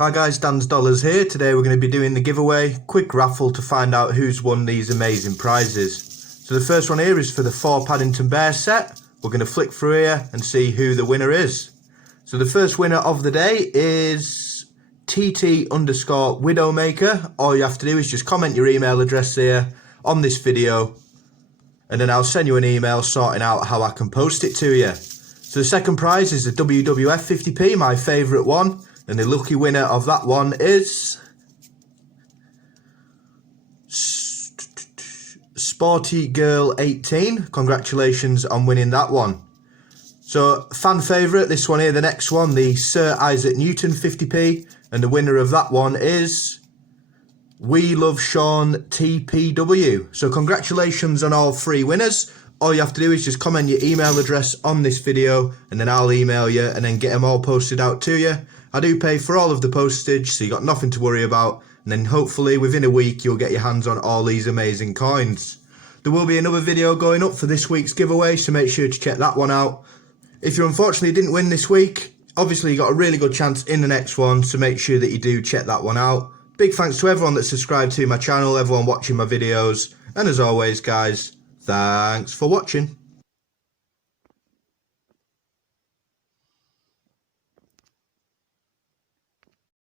Hi guys, Dan's Dollars here. Today we're going to be doing the giveaway, quick raffle to find out who's won these amazing prizes. So the first one here is for the 4 Paddington Bear set. We're going to flick through here and see who the winner is. So the first winner of the day is TT_Widowmaker. All you have to do is just comment your email address here on this video, and then I'll send you an email sorting out how I can post it to you. So the second prize is the WWF 50P, my favourite one. And the lucky winner of that one is Sporty Girl 18. Congratulations on winning that one. So fan favourite, this one here, the next one, the Sir Isaac Newton 50p. And the winner of that one is We Love Sean TPW. So congratulations on all 3 winners. All you have to do is just comment your email address on this video, and then I'll email you and then get them all posted out to you. I do pay for all of the postage, so you got nothing to worry about, and then hopefully within a week you'll get your hands on all these amazing coins. There will be another video going up for this week's giveaway, so make sure to check that one out. If you unfortunately didn't win this week, obviously you got a really good chance in the next one, so make sure that you do check that one out. Big thanks to everyone that's subscribed to my channel, everyone watching my videos, and as always guys, thanks for watching.